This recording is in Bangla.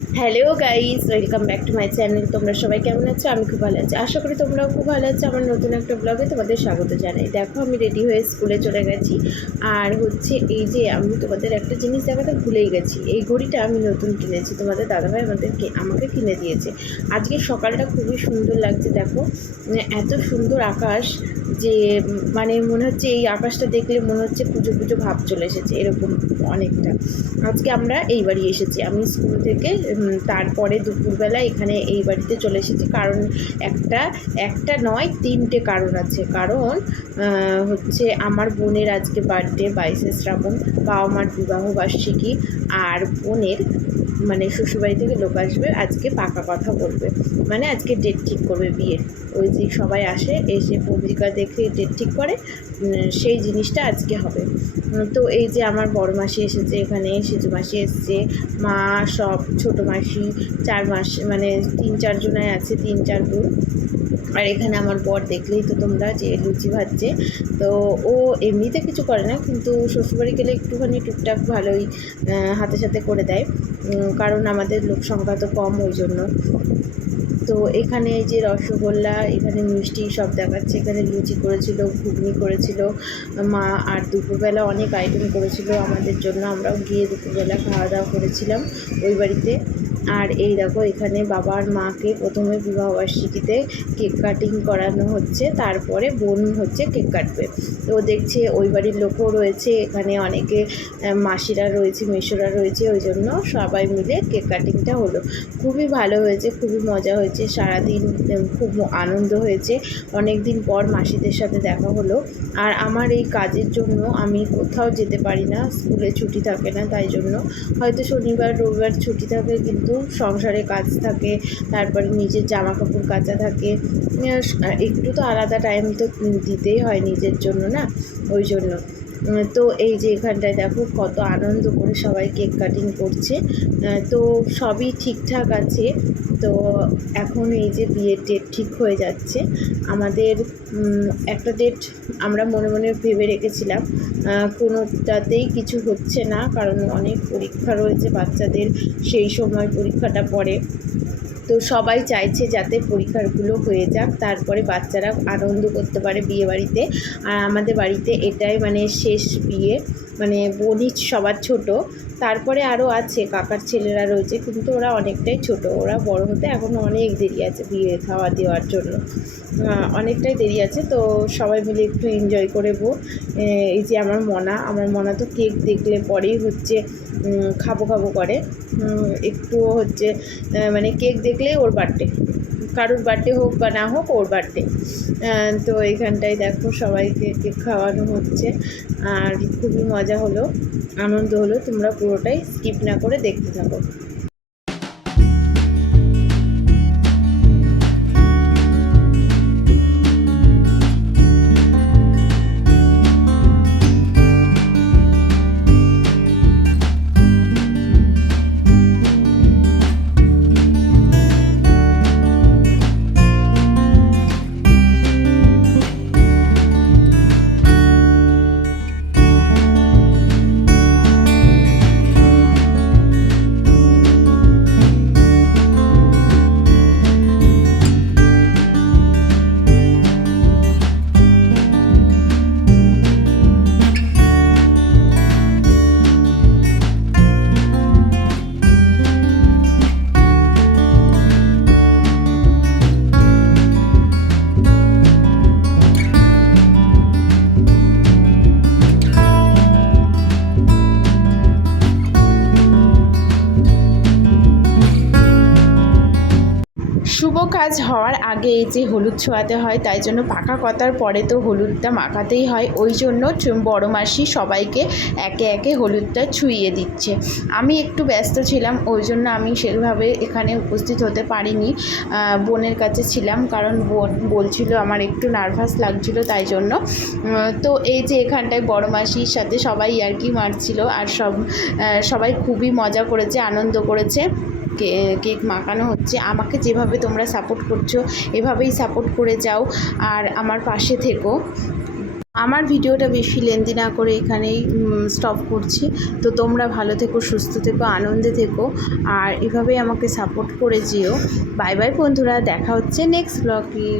Hello guys, welcome back to my channel. তোমরা সবাই কেমন আছো? আমি খুব ভালো আছি, আশা করি তোমরাও খুব ভালো আছো। আমার নতুন একটা ব্লগে তোমাদের স্বাগত জানাই। দেখো, আমি রেডি হয়ে স্কুলে চলে গেছি। আর হচ্ছে এই যে আমি তোমাদের একটা জিনিস দেখাতে ভুলেই গেছি। এই ঘড়িটা আমি নতুন কিনেছি, তোমাদের দাদাভাই আমাকে কিনে দিয়েছে। আজকে সকালটা খুবই সুন্দর লাগছে। দেখো, এত সুন্দর আকাশ যে মানে মনে হচ্ছে এই আকাশটা দেখলে মনে হচ্ছে পুজো পুজো ভাব চলে এসেছে, এরকম অনেকটা। আজকে আমরা এই বাড়ি এসেছি, আমি স্কুল থেকে তারপরে দুপুরবেলা এখানে এই বাড়িতে চলে এসেছি। কারণ একটা একটা নয়, তিনটে কারণ আছে। কারণ হচ্ছে আমার বোনের আজকে বার্থডে, 22শে শ্রাবণ, বাবা মার বিবাহবার্ষিকী। আর বোনের মানে শ্বশুরবাড়ি থেকে লোক আসবে, আজকে পাকা কথা বলবে, মানে আজকে ডেট ঠিক করবে বিয়ের। ওই যে সবাই আসে, এসে পত্রিকা দেখে ডেট ঠিক করে, সেই জিনিসটা আজকে হবে। তো এই যে আমার বড় মাসি এসেছে, এখানে সেজু মাসি এসছে, মা, সব ছোটো মাসি, 4 মাস মানে 3-4 জনাই আছে, 3-4 বোন। আর এখানে আমার বর দেখলেই তো তোমরা, যে লুচি ভাজছে। তো ও এমনিতে কিছু করে না, কিন্তু শ্বশুরবাড়ি গেলে একটুখানি টুকটাক ভালোই হাতে সাথে করে দেয়, কারণ আমাদের লোক সংখ্যা তো কম, ওই জন্য। তো এখানে এই যে রসগোল্লা, এখানে মিষ্টি সব দেখাচ্ছে। এখানে লুচি করেছিল, ঘুগনি করেছিল মা, আর দুপুরবেলা অনেক আইটেম করেছিল আমাদের জন্য। আমরাও গিয়ে দুপুরবেলা খাওয়া দাওয়া করেছিলাম ওই বাড়িতে। আর এই দেখো, এখানে বাবার মাকে প্রথমে বিবাহবার্ষিকীতে কেক কাটিং করানো হচ্ছে, তারপরে বোন হচ্ছে কেক কাটবে। তো দেখছে ওই বাড়ির লোকও রয়েছে, এখানে অনেকে মাসিরা রয়েছে, মেসোরা রয়েছে, ওই জন্য সবাই মিলে কেক কাটিংটা হলো। খুবই ভালো হয়েছে, খুবই মজা হয়েছে, সারাদিন খুব আনন্দ হয়েছে। অনেক দিন পর মাসিদের সাথে দেখা হলো। আর আমার এই কাজের জন্য আমি কোথাও যেতে পারি না, স্কুলে ছুটি থাকে না, তাই জন্য হয়তো শনিবার রবিবার ছুটি থাকে, কিন্তু সংসারে কাজ থাকে, তারপরে নিজের জামা কাপড় কাচা থাকে, একটু তো আলাদা টাইম তো দিতেই হয় নিজের জন্য, না? ওই জন্য। তো এই যে এখানটায় দেখো কত আনন্দ করে সবাই কেক কাটিং করছে। তো সবই ঠিকঠাক আছে। তো এখন এই যে বিয়ের ডেট ঠিক হয়ে যাচ্ছে আমাদের। একটা ডেট আমরা মনে মনে ভেবে রেখেছিলাম, কোনোটাতেই কিছু হচ্ছে না, কারণ অনেক পরীক্ষা রয়েছে বাচ্চাদের, সেই সময় পরীক্ষাটা পড়ে। তো সবাই চাইছে যাতে পরীক্ষাগুলো হয়ে যাক, তারপরে বাচ্চারা আনন্দ করতে পারে বিয়ে বাড়িতে। আর আমাদের বাড়িতে এটাই মানে শেষ বিয়ে, মানে বোনই সবার ছোট। তারপরে আরও আছে, কাকার ছেলেরা রয়েছে, কিন্তু ওরা অনেকটাই ছোট, ওরা বড় হতে এখনও অনেক দেরি আছে বিয়ে খাওয়া দেওয়ার জন্য, অনেকটাই দেরি আছে। তো সবাই মিলে একটু এনজয় করবো। এই যে আমার মনা তো কেক দেখলে পরেই হচ্ছে খাবো খাবো করে, একটু হচ্ছে মানে কেক দেখলেই ওর বার্থডে, কারোর বার্থডে হোক বা না হোক, ওর বার্থডে। তো এইখানটায় দেখো সবাইকে কেক খাওয়ানো হচ্ছে, আর খুবই মজা হলো, আনন্দ হলো। তোমরা পুরোটাই স্কিপ না করে দেখতে থাকো। শুভ কাজ হওয়ার আগে এই যে হলুদ ছোঁয়াতে হয়, তাই জন্য পাকা কথার পরে তো হলুদটা মাখাতেই হয়। ওই জন্য বড় মাসি সবাইকে একে একে হলুদটা ছুঁইয়ে দিচ্ছে। আমি একটু ব্যস্ত ছিলাম, ওই জন্য আমি সেভাবে এখানে উপস্থিত হতে পারিনি, বোনের কাছে ছিলাম, কারণ বোন বলছিল আমার একটু নার্ভাস লাগছিল, তাই জন্য। তো এই যে এখানটায় বড় মাসির সাথে সবাই ইয়ার্কি মারছিল, আর সবাই খুবই মজা করেছে, আনন্দ করেছে। কেক মাখানো হচ্ছে। আমাকে যেভাবে তোমরা সাপোর্ট করছো, এভাবেই সাপোর্ট করে যাও, আর আমার পাশে থেকো। আমার ভিডিওটা বেশি লেন্দি না করে এখানেই স্টপ করছি। তো তোমরা ভালো থেকো, সুস্থ থেকো, আনন্দে থেকো, আর এভাবেই আমাকে সাপোর্ট করে যেও। বাই বাই বন্ধুরা, দেখা হচ্ছে নেক্সট ব্লগে।